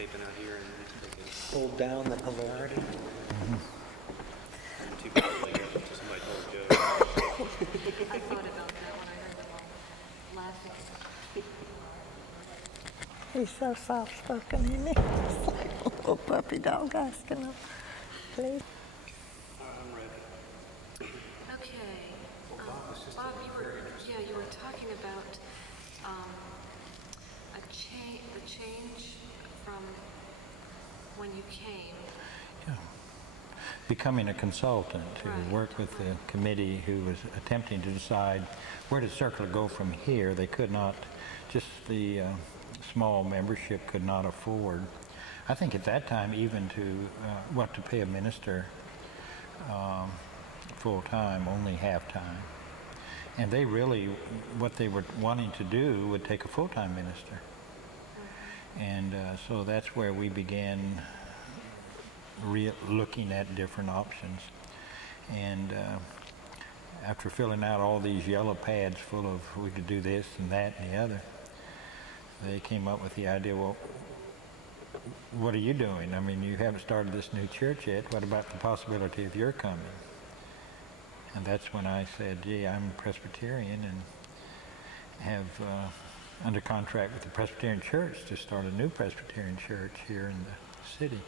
taping out here and they can Hold down the polarity. too bad later until somebody told a joke. I thought about that when I heard them all laughing. He's so soft-spoken, isn't he? It's like a little puppy dog asking him, please. I'm ready. Okay. Bob, you were talking about the change from when you came. Yeah. Becoming a consultant to Right. work with the committee who was attempting to decide where does Circular go from here. They could not, just the small membership could not afford, I think at that time, even to pay a minister full-time, only half-time. And they really, what they were wanting to do would take a full-time minister. And so that's where we began looking at different options. And after filling out all these yellow pads full of we could do this and that and the other, they came up with the idea, well, what are you doing? I mean, you haven't started this new church yet. What about the possibility of your coming? And that's when I said, gee, I'm Presbyterian and have under contract with the Presbyterian Church to start a new Presbyterian church here in the city.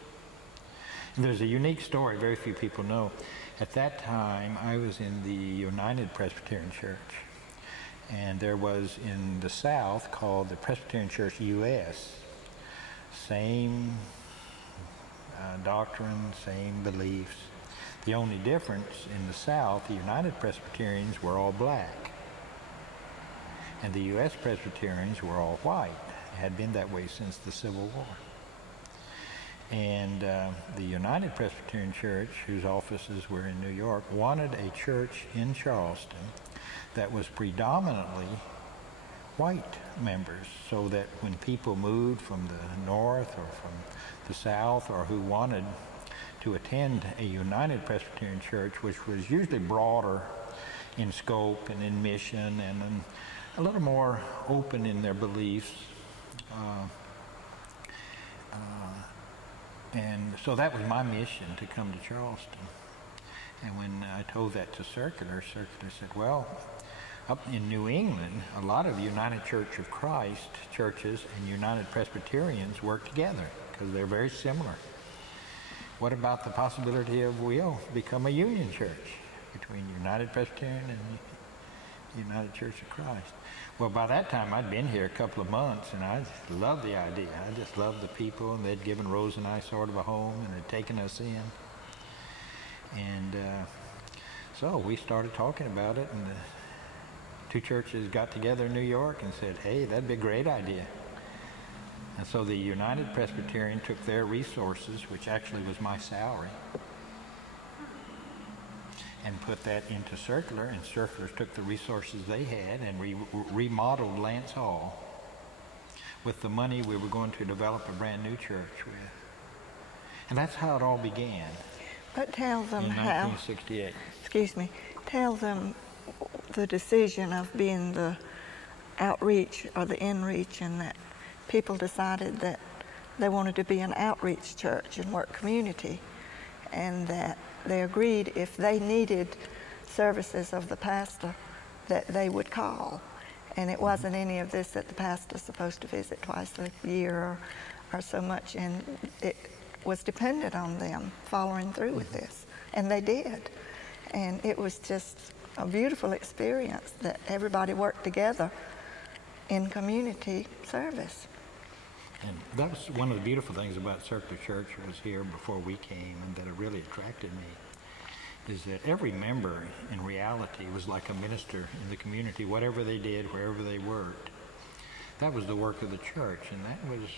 And there's a unique story very few people know. At that time, I was in the United Presbyterian Church. And there was in the South called the Presbyterian Church U.S. Same doctrine, same beliefs. The only difference in the South, the United Presbyterians were all black. And the U.S. Presbyterians were all white. It had been that way since the Civil War. And the United Presbyterian Church, whose offices were in New York, wanted a church in Charleston that was predominantly white members, so that when people moved from the north or from the south or who wanted to attend a United Presbyterian Church, which was usually broader in scope and in mission and a little more open in their beliefs, and so that was my mission, to come to Charleston. And when I told that to Circular said, well, up in New England, a lot of United Church of Christ churches and United Presbyterians work together because they're very similar. What about the possibility of we'll become a union church between United Presbyterian and United Church of Christ? Well, by that time, I'd been here a couple of months, and I just loved the idea. I just loved the people, and they'd given Rose and I sort of a home, and had taken us in. And so we started talking about it, and the two churches got together in New York and said, hey, that'd be a great idea. And so the United Presbyterian took their resources, which actually was my salary, and put that into Circular, and Circular took the resources they had and remodeled Lance Hall with the money we were going to develop a brand new church with. And that's how it all began. But tell them in how, 1968. excuse me, tell them the decision of being the outreach or the in-reach, and that people decided that they wanted to be an outreach church and work community, and that they agreed if they needed services of the pastor that they would call. And it wasn't any of this that the pastor's supposed to visit twice a year or so much, and it was dependent on them following through with this, and they did. And it was just a beautiful experience that everybody worked together in community service. And that was one of the beautiful things about Circular Church was here before we came, and that it really attracted me, is that every member in reality was like a minister in the community, whatever they did, wherever they worked. That was the work of the church, and that was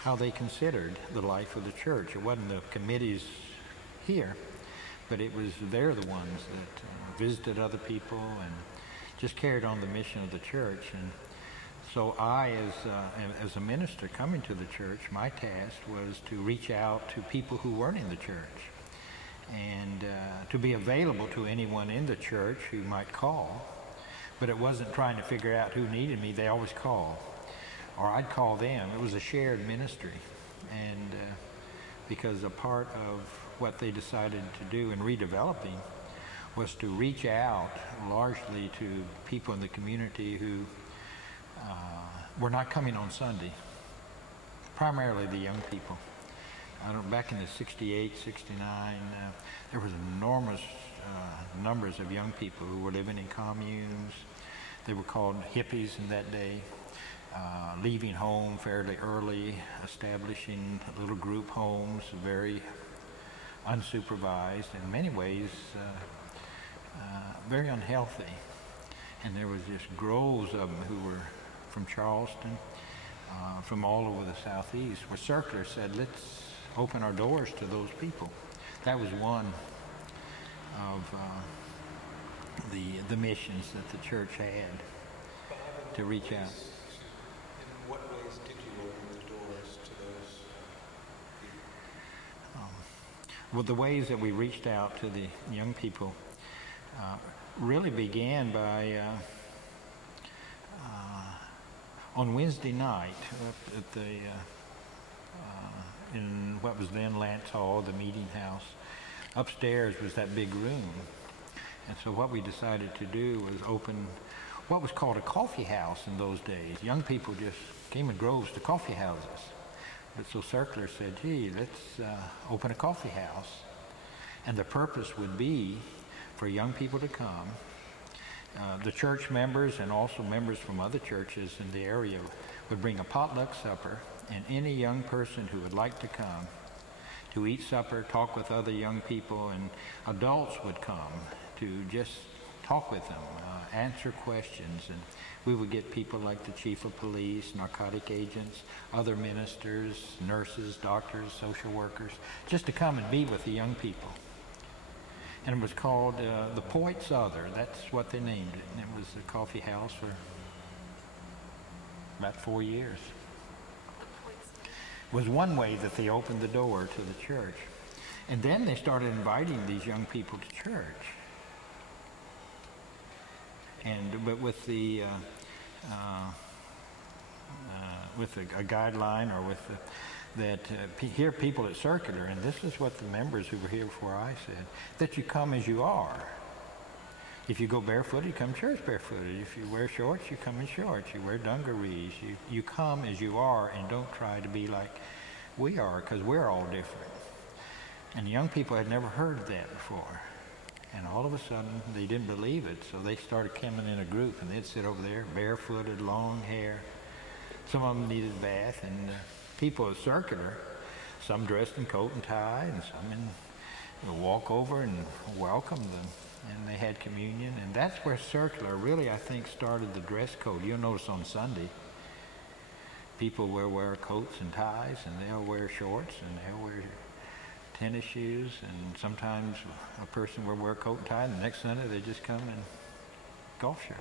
how they considered the life of the church. It wasn't the committees here, but it was they're the ones that visited other people and just carried on the mission of the church. And so I, as a minister coming to the church, my task was to reach out to people who weren't in the church and to be available to anyone in the church who might call. But it wasn't trying to figure out who needed me. They always called. or I'd call them. It was a shared ministry, and because a part of what they decided to do in redeveloping was to reach out largely to people in the community who were not coming on Sunday, primarily the young people. I don't, back in the 68, 69, there was enormous numbers of young people who were living in communes. They were called hippies in that day, leaving home fairly early, establishing little group homes, very unsupervised, in many ways very unhealthy. And there was just groves of them who were from Charleston, from all over the Southeast, where Circular said, let's open our doors to those people. That was one of the missions that the church had, to reach out. In what ways did you open the doors to those people? Well, the ways that we reached out to the young people really began by on Wednesday night at the in what was then Lance Hall, the meeting house. Upstairs was that big room, and so what we decided to do was open what was called a coffee house in those days. Young people just came in droves to coffee houses. But so Circular said, gee, let's open a coffee house. And the purpose would be for young people to come. The church members and also members from other churches in the area would bring a potluck supper, and any young person who would like to come to eat supper, talk with other young people, and adults would come to just talk with them, answer questions, and we would get people like the chief of police, narcotic agents, other ministers, nurses, doctors, social workers, just to come and be with the young people. And it was called the Poets Other. That's what they named it. And it was a coffee house for about 4 years. It was one way that they opened the door to the church. And then they started inviting these young people to church. But with the a guideline, or with here people at Circular, and this is what the members who were here before I said, that you come as you are. If you go barefooted, you come to church barefooted. If you wear shorts, you come in shorts. You wear dungarees. You come as you are, and don't try to be like we are, because we're all different. And the young people had never heard that before. And all of a sudden, they didn't believe it, so they started coming in a group, and they'd sit over there, barefooted, long hair. Some of them needed a bath, and people at Circular, some dressed in coat and tie, and some would walk over and welcome them, and they had communion. And that's where Circular really, I think, started the dress code. You'll notice on Sunday, people will wear coats and ties, and they'll wear shorts, and they'll wear tennis shoes, and sometimes a person will wear a coat and tie, and the next Sunday they just come in golf shirt.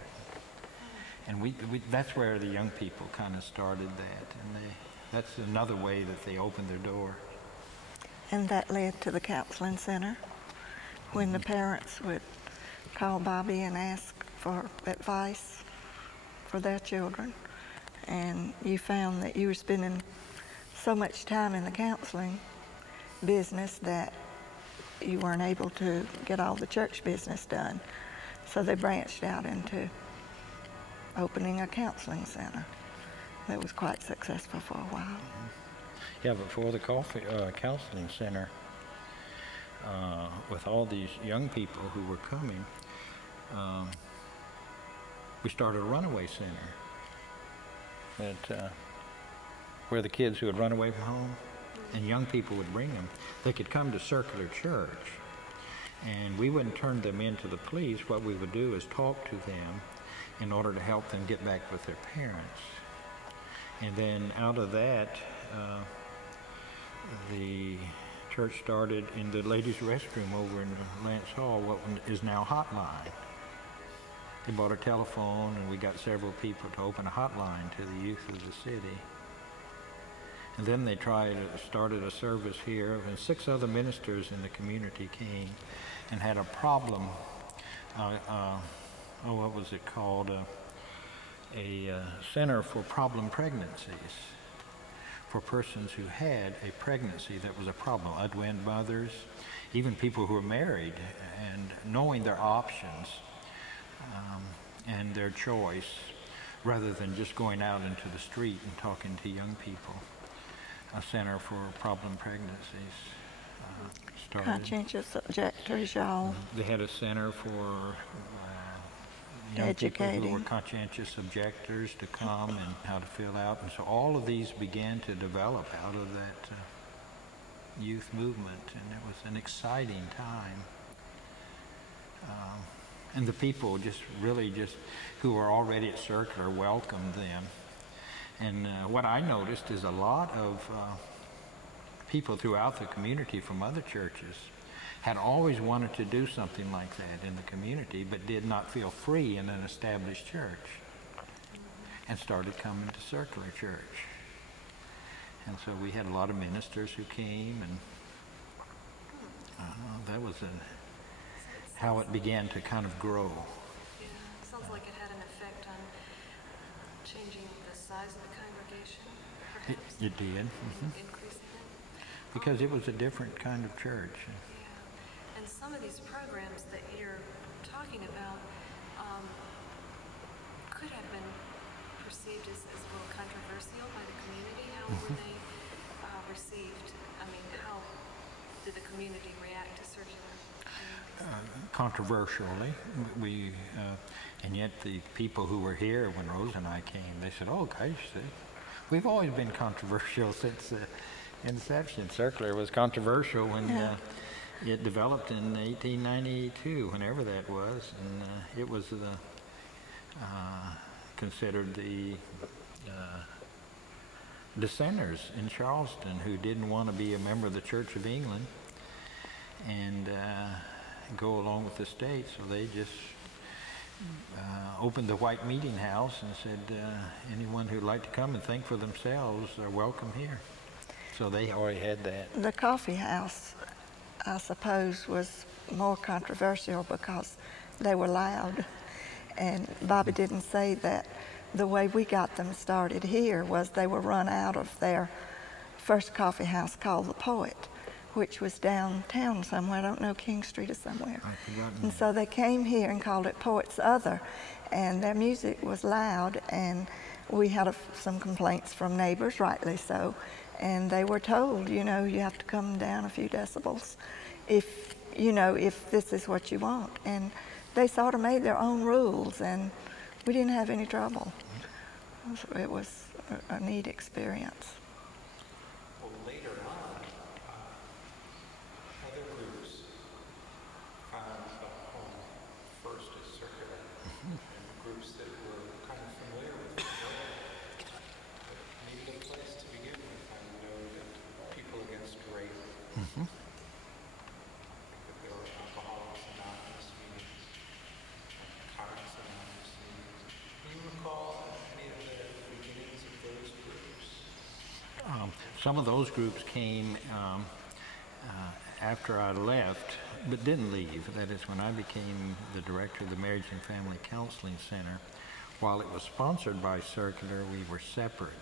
And that's where the young people kind of started that, and that's another way that they opened their door. And that led to the counseling center, when the parents would call Bobby and ask for advice for their children. And you found that you were spending so much time in the counseling business that you weren't able to get all the church business done. So they branched out into opening a counseling center that was quite successful for a while. Yeah, but for the counseling center, with all these young people who were coming, we started a runaway center where the kids who had run away from home, and young people would bring them. They could come to Circular Church, and we wouldn't turn them in to the police. What we would do is talk to them in order to help them get back with their parents. And then out of that, the church started in the ladies' restroom over in Lance Hall, what is now Hotline. They bought a telephone, and we got several people to open a hotline to the youth of the city. And then they started a service here, and 6 other ministers in the community came and had a problem. What was it called? a center for problem pregnancies for persons who had a pregnancy that was a problem, unwed mothers, even people who were married, and knowing their options and their choice rather than just going out into the street and talking to young people. A center for problem pregnancies started. Conscientious objectors, y'all. They had a center for young people who were Educating. conscientious objectors to come and how to fill out. And so all of these began to develop out of that youth movement, and it was an exciting time. And the people just who were already at Circular welcomed them. And what I noticed is a lot of people throughout the community from other churches had always wanted to do something like that in the community, but did not feel free in an established church, and started coming to Circular Church. And so we had a lot of ministers who came, and that was how it began to kind of grow. Yeah, sounds like it had an effect on changing the size of the congregation, perhaps. It did, Increasing it. because it was a different kind of church. Yeah. And some of these programs that you're talking about could have been perceived as a little controversial by the community. How were they received? I mean, how did the community react to Circular? Controversially, and yet the people who were here when Rose and I came, they said, "Oh, gosh, we've always been controversial since inception." Circular was controversial when it developed in 1892, whenever that was, and it was considered the dissenters in Charleston who didn't want to be a member of the Church of England and go along with the state, so they just opened the White Meeting House and said anyone who'd like to come and think for themselves are welcome here. So they already had that. The coffee house, I suppose, was more controversial because they were loud. And Bobby didn't say that the way we got them started here was they were run out of their first coffee house called The Poet, which was downtown somewhere. I don't know, King Street or somewhere. I've forgotten And that. so they came here and called it Poet's Other, and their music was loud, and we had some complaints from neighbors, rightly so, and they were told, you know, you have to come down a few decibels if, you know, if this is what you want. And they sort of made their own rules, and we didn't have any trouble. It was a neat experience. Well, later on, other groups found a home first at Circular, and groups that were kind of familiar with the brand, but needed a place to begin with. I know that People Against Rape, that there were Alcoholics Anonymous meetings, Narcotics Anonymous meetings. Do you recall any of the beginnings of those groups? Some of those groups came after I left, but didn't leave. That is, when I became the director of the Marriage and Family Counseling Center, while it was sponsored by Circular, we were separate.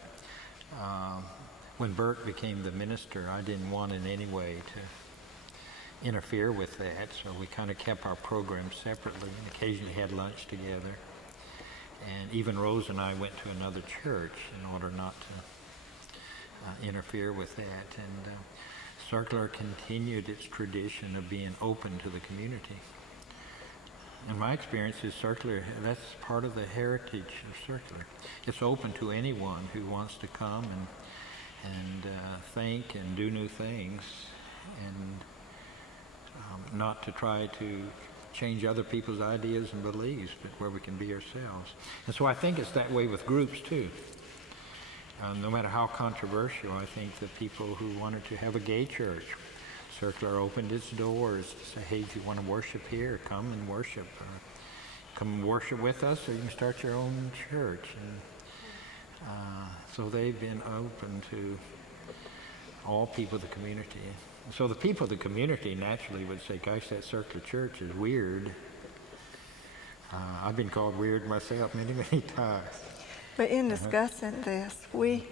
When Bert became the minister, I didn't want in any way to interfere with that, so we kind of kept our programs separately and occasionally had lunch together. And even Rose and I went to another church in order not to interfere with that. And Circular continued its tradition of being open to the community. In my experience, is Circular, that's part of the heritage of Circular. It's open to anyone who wants to come and think and do new things, and not to try to change other people's ideas and beliefs, but where we can be ourselves. And so I think it's that way with groups too. No matter how controversial, I think the people who wanted to have a gay church, Circular opened its doors to say, hey, if you want to worship here, come and worship. Or come and worship with us, or you can start your own church. And so they've been open to all people of the community. So the people of the community naturally would say, gosh, that Circular Church is weird. I've been called weird myself many, many times. But in discussing this, we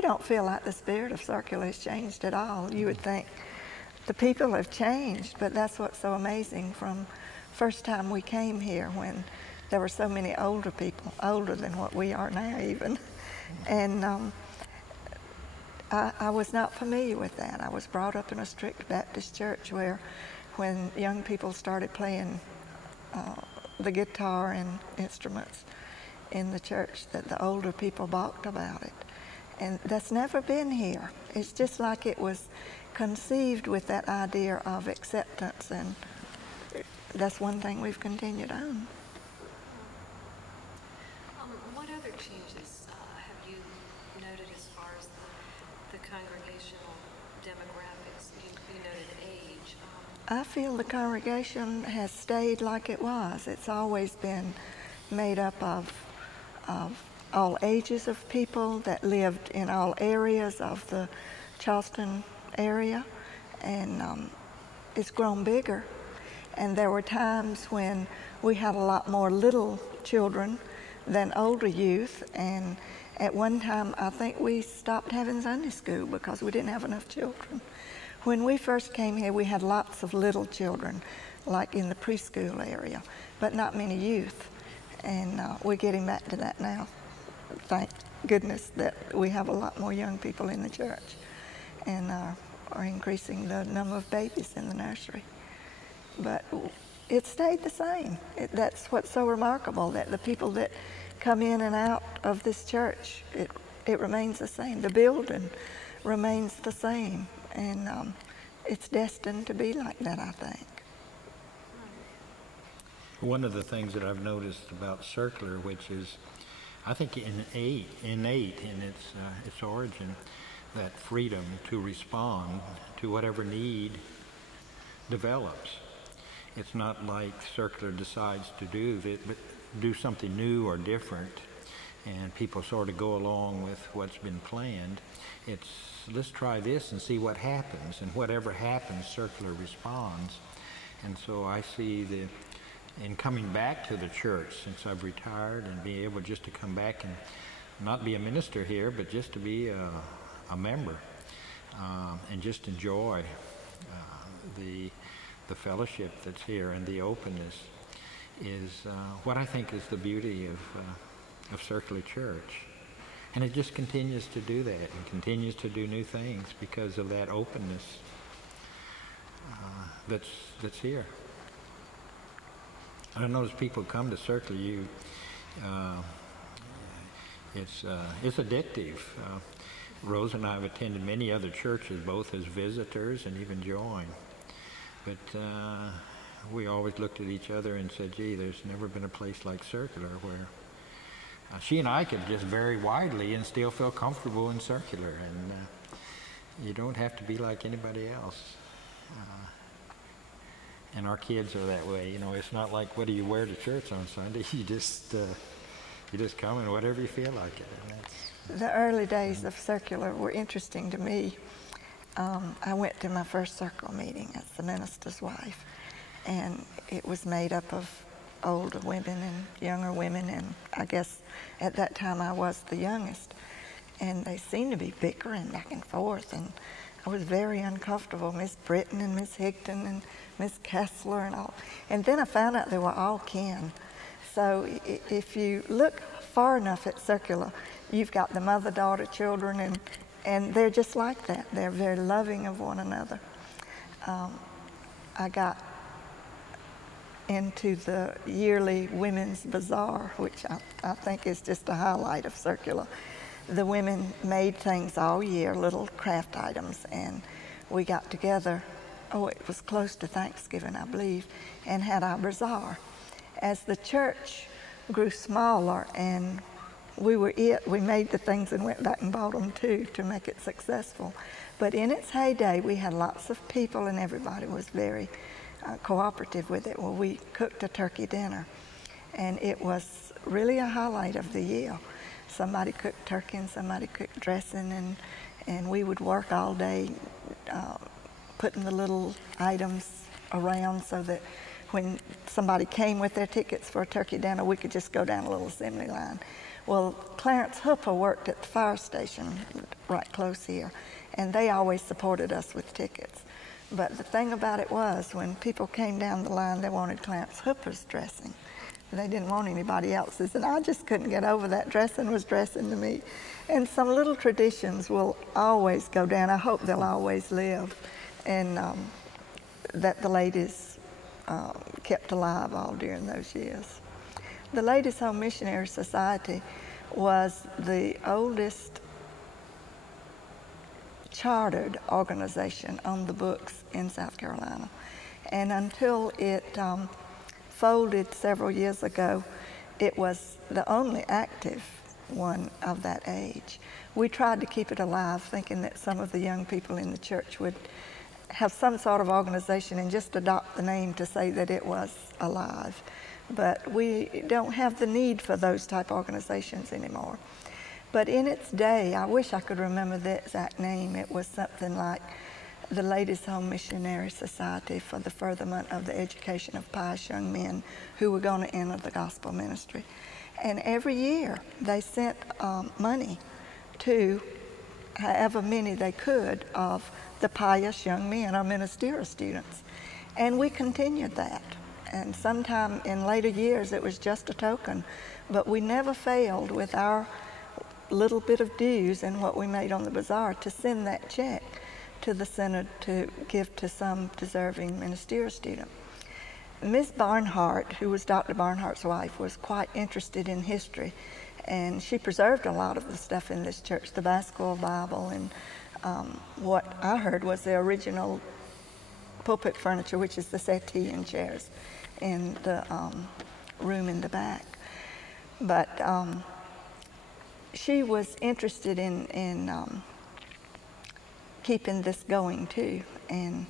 don't feel like the spirit of Circular has changed at all. You would think the people have changed, but that's what's so amazing from first time we came here when there were so many older people, older than what we are now even. And I was not familiar with that. I was brought up in a strict Baptist church where when young people started playing the guitar and instruments in the church, that the older people balked about it. And that's never been here. It's just like it was conceived with that idea of acceptance, and that's one thing we've continued on. What other changes have you noted as far as the congregational demographics? You noted age. I feel the congregation has stayed like it was. It's always been made up of all ages of people that lived in all areas of the Charleston area, and it's grown bigger. And there were times when we had a lot more little children than older youth, and at one time I think we stopped having Sunday school because we didn't have enough children. When we first came here, we had lots of little children, like in the preschool area, but not many youth. And we're getting back to that now. Thank goodness that we have a lot more young people in the church, and are increasing the number of babies in the nursery. But it stayed the same. That's what's so remarkable, that the people that come in and out of this church, it remains the same. The building remains the same, and it's destined to be like that, I think. One of the things that I've noticed about Circular, which is, I think, innate in its origin, that freedom to respond to whatever need develops. It's not like Circular decides to do something new or different, and people sort of go along with what's been planned. It's, let's try this and see what happens, and whatever happens, Circular responds. And so I see in coming back to the church since I've retired, and being able just to come back and not be a minister here, but just to be a member, and just enjoy the fellowship that's here, and the openness is what I think is the beauty of Circular Church. And it just continues to do that, and continues to do new things because of that openness that's here. I notice people come to Circular, it's addictive. Rose and I have attended many other churches, both as visitors and even joined. But we always looked at each other and said, gee, there's never been a place like Circular where she and I could just vary widely and still feel comfortable in Circular. And you don't have to be like anybody else. And our kids are that way. You know, it's not like, what do you wear to church on Sunday? You just come and whatever you feel like it. And that's, the early days of Circular were interesting to me. I went to my first Circle meeting as the minister's wife, and it was made up of older women and younger women, and I guess at that time I was the youngest, and they seemed to be bickering back and forth, and I was very uncomfortable. Miss Britton and Miss Higdon and Miss Kessler and all. And then I found out they were all kin. So if you look far enough at Circular, you've got the mother-daughter children, and they're just like that. They're very loving of one another. I got into the yearly Women's Bazaar, which I think is just a highlight of Circular. The women made things all year, little craft items, and we got together, it was close to Thanksgiving, I believe, and had our bazaar. As the church grew smaller and we made the things and went back and bought them too to make it successful. But in its heyday, we had lots of people and everybody was very cooperative with it. Well, we cooked a turkey dinner, and it was really a highlight of the year. Somebody cooked turkey and somebody cooked dressing, and we would work all day putting the little items around so that when somebody came with their tickets for a turkey dinner, we could just go down a little assembly line. Well, Clarence Hooper worked at the fire station right close here, and they always supported us with tickets. But the thing about it was, when people came down the line, they wanted Clarence Hooper's dressing. They didn't want anybody else's, and I just couldn't get over that. Dressing was dressing to me. And some little traditions will always go down. I hope they'll always live, and that the ladies kept alive all during those years. The Ladies Home Missionary Society was the oldest chartered organization on the books in South Carolina. And until it folded several years ago, it was the only active one of that age. We tried to keep it alive, thinking that some of the young people in the church would have some sort of organization and just adopt the name to say that it was alive. But we don't have the need for those type organizations anymore. But in its day, I wish I could remember the exact name. It was something like the Ladies Home Missionary Society for the Furtherment of the Education of Pious Young Men who were going to enter the gospel ministry. And every year they sent money to however many they could of the pious young men, our ministerial students. And we continued that. And sometime in later years it was just a token, but we never failed with our little bit of dues and what we made on the bazaar to send that check to the synod to give to some deserving ministerial student. Ms. Barnhart, who was Dr. Barnhart's wife, was quite interested in history, and she preserved a lot of the stuff in this church, the Bascule Bible, and what I heard was the original pulpit furniture, which is the settee and chairs in the room in the back. But she was interested in keeping this going too, and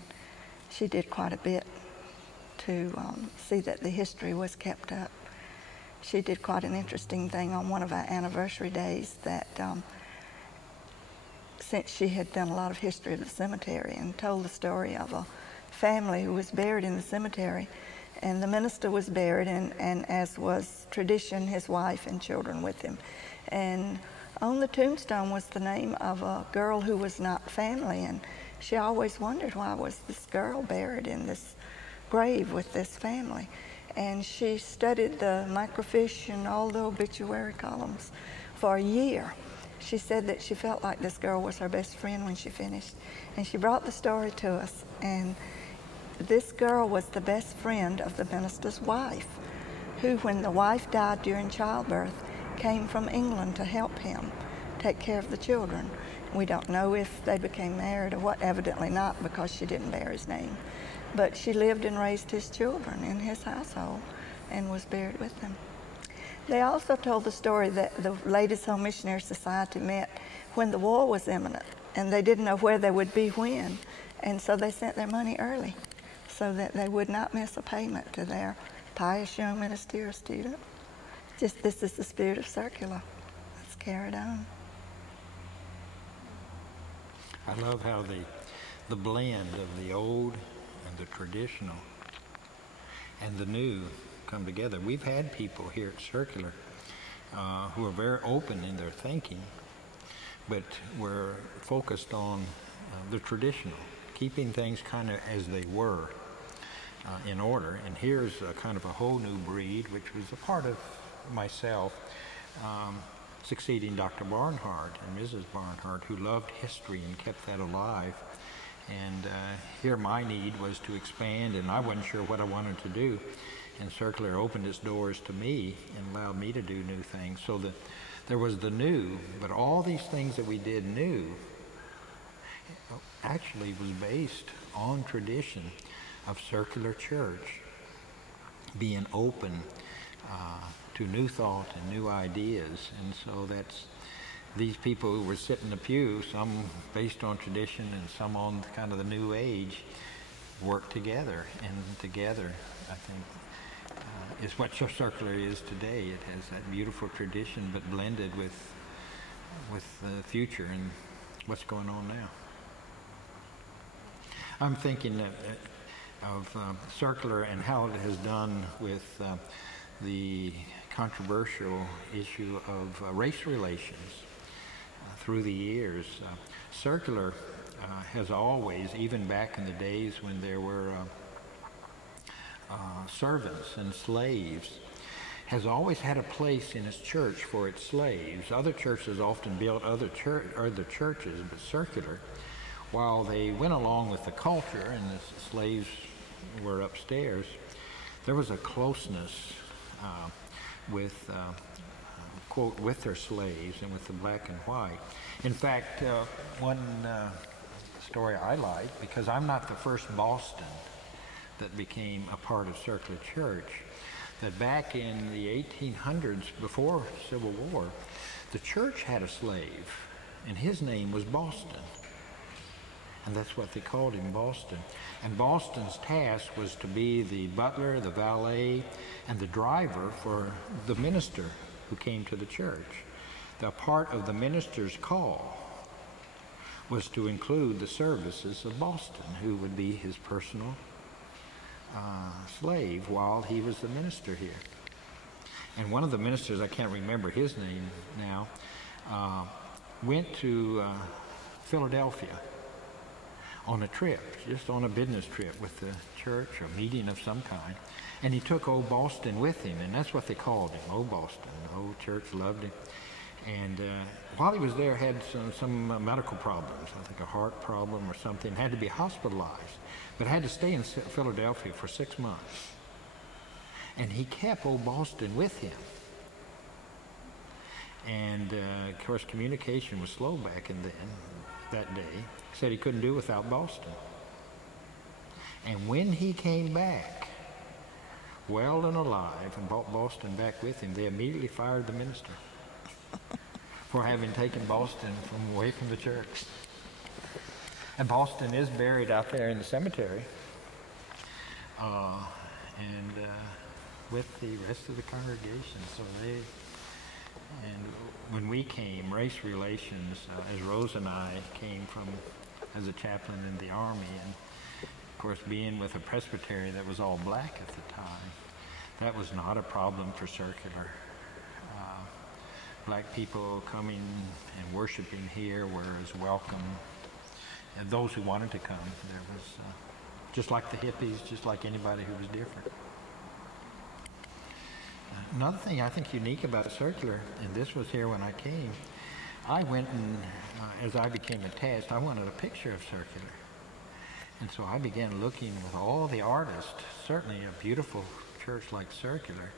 she did quite a bit to see that the history was kept up. She did quite an interesting thing on one of our anniversary days that since she had done a lot of history of the cemetery and told the story of a family who was buried in the cemetery, and the minister was buried, and as was tradition, his wife and children with him. And on the tombstone was the name of a girl who was not family, and she always wondered why was this girl buried in this grave with this family. And she studied the microfiche and all the obituary columns for a year. She said that she felt like this girl was her best friend when she finished, and she brought the story to us. And this girl was the best friend of the minister's wife, who, when the wife died during childbirth, came from England to help him take care of the children. We don't know if they became married or what, evidently not, because she didn't bear his name. But she lived and raised his children in his household and was buried with them. They also told the story that the Ladies Home Missionary Society met when the war was imminent, and they didn't know where they would be when, and so they sent their money early so that they would not miss a payment to their pious young ministerial student. Just this is the spirit of Circular. Let's carry it on. I love how the blend of the old and the traditional and the new come together. We've had people here at Circular who are very open in their thinking, but we're focused on the traditional, keeping things kind of as they were in order. And here's a kind of a whole new breed, which was a part of myself succeeding Dr. Barnhart and Mrs. Barnhart, who loved history and kept that alive. And here my need was to expand, and I wasn't sure what I wanted to do. And Circular opened its doors to me and allowed me to do new things. So that there was the new, but all these things that we did new actually was based on tradition of Circular Church being open to new thought and new ideas. And so that's these people who were sitting in the pew, some based on tradition and some on kind of the new age, work together. And together, I think, is what Circular is today. It has that beautiful tradition, but blended with the future and what's going on now. I'm thinking of Circular and how it has done with the controversial issue of race relations through the years. Circular has always, even back in the days when there were servants and slaves, has always had a place in its church for its slaves. Other churches often built other churches, but Circular, while they went along with the culture and the slaves were upstairs, there was a closeness with, quote, with their slaves and with the black and white. In fact, one story I like, because I'm not the first Boston that became a part of Circular Church, that back in the 1800s, before Civil War, the church had a slave, and his name was Boston. And that's what they called him, Boston. And Boston's task was to be the butler, the valet, and the driver for the minister who came to the church. The part of the minister's call was to include the services of Boston, who would be his personal slave while he was the minister here. And one of the ministers, I can't remember his name now, went to Philadelphia on a trip, just on a business trip with the church, a meeting of some kind. And he took old Boston with him, and that's what they called him, old Boston. The whole church loved him. And while he was there, had some medical problems, I think a heart problem or something, had to be hospitalized, but had to stay in Philadelphia for 6 months. And he kept old Boston with him. And of course, communication was slow back in that day. He said he couldn't do without Boston. And when he came back, well and alive, and brought Boston back with him, they immediately fired the minister for having taken Boston away from the church. And Boston is buried out there in the cemetery, and with the rest of the congregation. So and when we came, race relations, as Rose and I came from as a chaplain in the Army, and of course being with a presbytery that was all black at the time, that was not a problem for Circular. Black people coming and worshiping here were as welcome, and those who wanted to come. There was, just like the hippies, just like anybody who was different. Another thing I think unique about Circular, and this was here when I came, I went and, as I became attached, I wanted a picture of Circular. And so I began looking with all the artists. Certainly a beautiful church like Circular,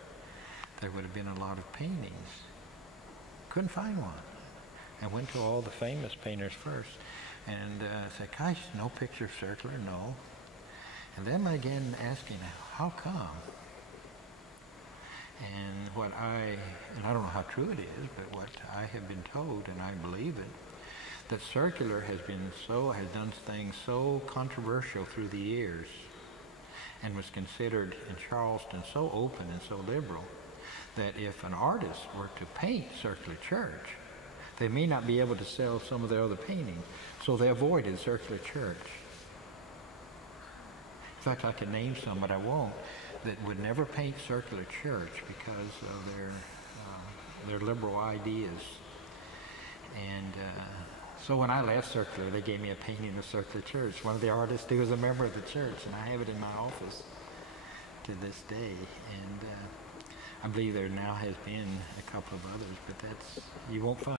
there would have been a lot of paintings. Couldn't find one. I went to all the famous painters first and said, gosh, no picture of Circular, no. And then I began asking, how come? And I don't know how true it is, but what I have been told, and I believe it, that Circular has done things so controversial through the years and was considered in Charleston so open and so liberal that if an artist were to paint Circular Church, they may not be able to sell some of their other paintings, so they avoided Circular Church. In fact, I could name some, but I won't, that would never paint Circular Church because of their liberal ideas. And so when I left Circular, they gave me a painting of Circular Church. One of the artists, he was a member of the church, and I have it in my office to this day. And I believe there now has been a couple of others, but you won't find